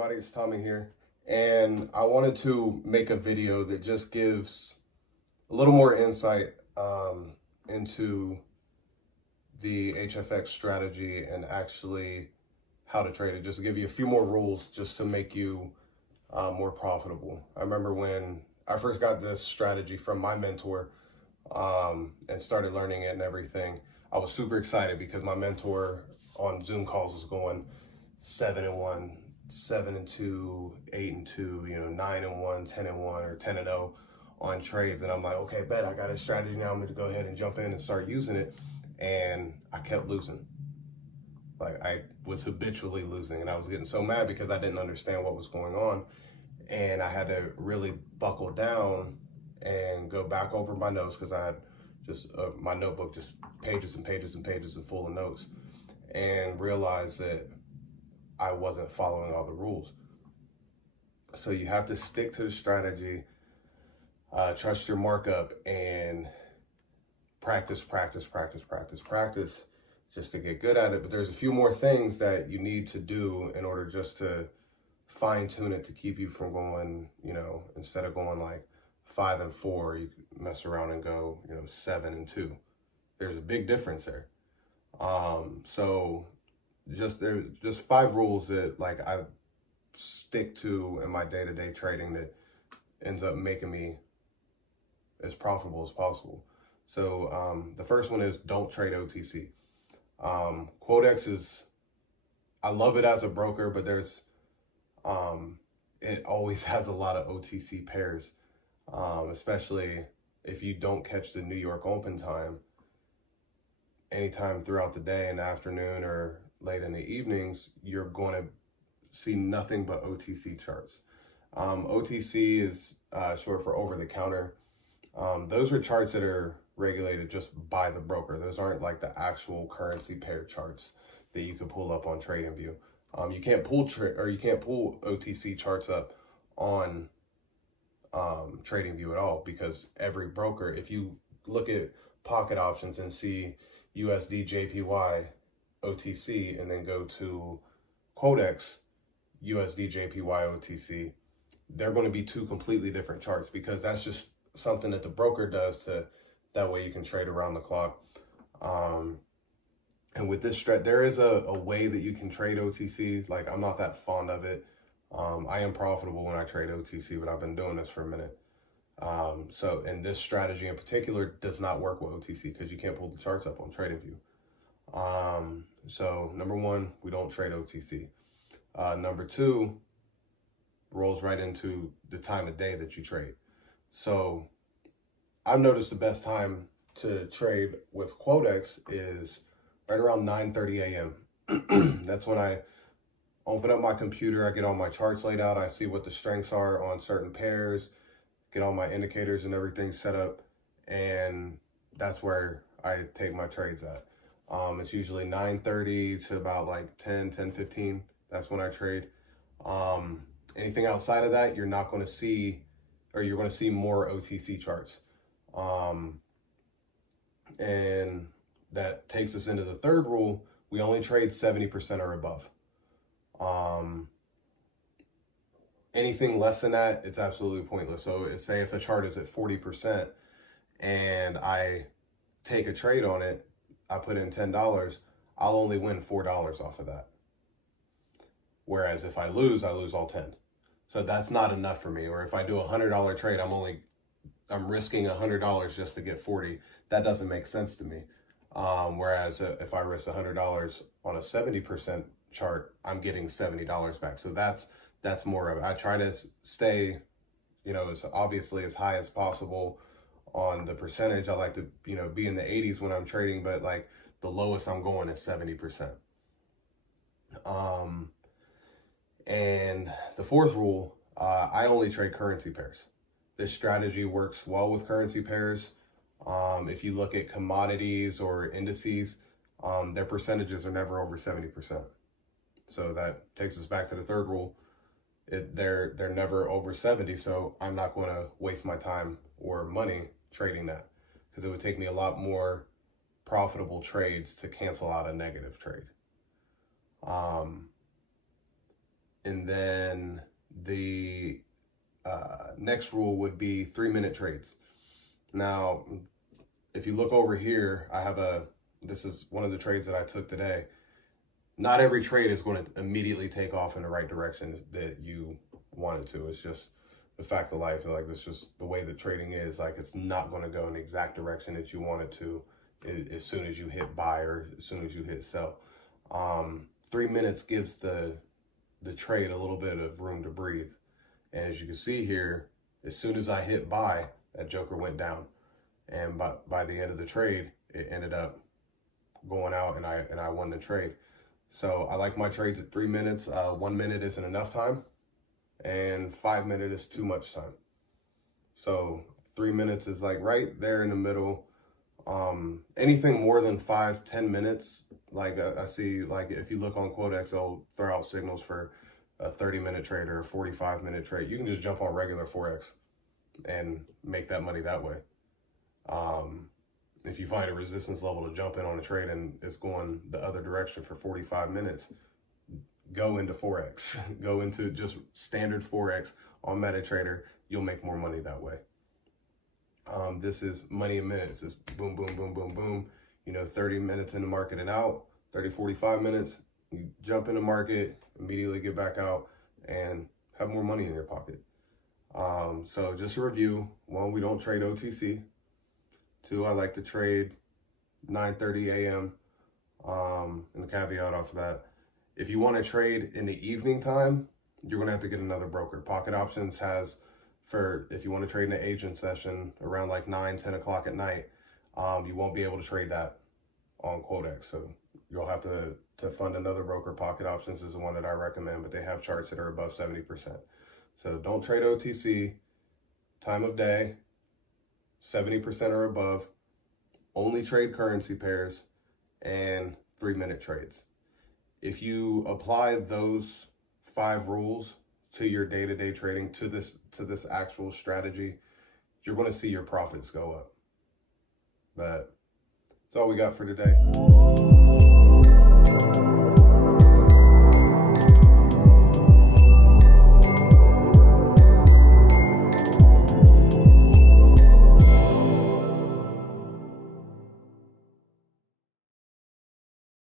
everybody, it's Tommy here, and I wanted to make a video that just gives a little more insight into the HFX strategy and actually how to trade it, just to give you a few more rules just to make you more profitable. I remember when I first got this strategy from my mentor and started learning it and everything, I was super excited because my mentor on Zoom calls was going 7-1, 7-2, 8-2, 9-1, 10-1, or 10-0 on trades. And I'm like, okay, bet I got a strategy now. I'm going to go ahead and jump in and start using it. And I kept losing. Like, I was habitually losing, and I was getting so mad because I didn't understand what was going on. And I had to really buckle down and go back over my notes, because I had just my notebook, just pages and pages and pages and full of notes, and realize that I wasn't following all the rules. So you have to stick to the strategy, trust your markup, and practice just to get good at it. But there's a few more things that you need to do in order just to fine tune it to keep you from going, instead of going like 5-4, you mess around and go, 7-2. There's a big difference there. So there's just 5 rules that like I stick to in my day-to-day trading that ends up making me as profitable as possible. So the first one is don't trade OTC. Quotex is, I love it as a broker, but there's it always has a lot of OTC pairs, especially if you don't catch the New York Open time. Anytime throughout the day, in the afternoon or late in the evenings, you're going to see nothing but OTC charts. OTC is short for over the counter. Those are charts that are regulated just by the broker. Those aren't like the actual currency pair charts that you can pull up on TradingView. You can't pull OTC charts up on TradingView at all, because every broker, if you look at Pocket Options and see USD JPY OTC and then go to Quotex USD JPY OTC, they're going to be 2 completely different charts, because that's just something that the broker does to, that way you can trade around the clock. And with this strat, there is a way that you can trade OTC. Like, I'm not that fond of it. I am profitable when I trade OTC, but I've been doing this for a minute. And this strategy in particular does not work with OTC because you can't pull the charts up on TradingView. So number 1, we don't trade OTC. Number 2 rolls right into the time of day that you trade. So I've noticed the best time to trade with Quotex is right around 9:30 a.m. That's when I open up my computer, I get all my charts laid out, I see what the strengths are on certain pairs, get all my indicators and everything set up, and that's where I take my trades at. It's usually 9:30 to about like 10:15. That's when I trade. Anything outside of that, you're not going to see, or you're going to see more OTC charts. And that takes us into the third rule. We only trade 70% or above. Anything less than that, it's absolutely pointless. So say if a chart is at 40% and I take a trade on it, I put in $10, I'll only win $4 off of that. Whereas if I lose all 10. So that's not enough for me. Or if I do a $100 trade, I'm risking $100 just to get 40. That doesn't make sense to me. Whereas if I risk $100 on a 70% chart, I'm getting $70 back. So that's more of it. I try to stay, as obviously as high as possible on the percentage. I like to, be in the 80s when I'm trading, but like the lowest I'm going is 70%. And the fourth rule, I only trade currency pairs. This strategy works well with currency pairs. If you look at commodities or indices, their percentages are never over 70%. So that takes us back to the third rule. They're never over 70, so I'm not going to waste my time or money trading that, because it would take me a lot more profitable trades to cancel out a negative trade. And then the next rule would be 3-minute trades. Now, if you look over here, this is one of the trades that I took today. Not every trade is going to immediately take off in the right direction that you want it to. It's just the fact of life. Like, it's just the way that trading is. Like, it's not going to go in the exact direction that you want it to as soon as you hit buy or as soon as you hit sell. 3 minutes gives the trade a little bit of room to breathe. And as you can see here, as soon as I hit buy, that joker went down. And by the end of the trade, it ended up going out and I won the trade. So I like my trades at 3 minutes. 1 minute isn't enough time, and 5 minutes is too much time. So 3 minutes is like right there in the middle. Anything more than 5-10 minutes, like I see, like if you look on Quotex, they'll throw out signals for a 30-minute trade or a 45-minute trade. You can just jump on regular Forex and make that money that way. If you find a resistance level to jump in on a trade and it's going the other direction for 45 minutes, go into Forex. Go into just standard Forex on MetaTrader. You'll make more money that way. This is money in minutes. It's boom, boom, boom, boom, boom. 30 minutes in the market and out, 30, 45 minutes. You jump in the market, immediately get back out and have more money in your pocket. So just a review. 1, we don't trade OTC. 2, I like to trade 9:30 a.m. And the caveat off of that, if you want to trade in the evening time, you're going to have to get another broker. Pocket Options has, if you want to trade in the agent session around like 9-10 o'clock at night, you won't be able to trade that on Quotex. So you'll have to fund another broker. Pocket Options is the one that I recommend, but they have charts that are above 70%. So don't trade OTC, time of day, 70% or above, only trade currency pairs, and 3-minute trades. If you apply those 5 rules to your day-to-day trading, to this actual strategy, you're going to see your profits go up. But that's all we got for today.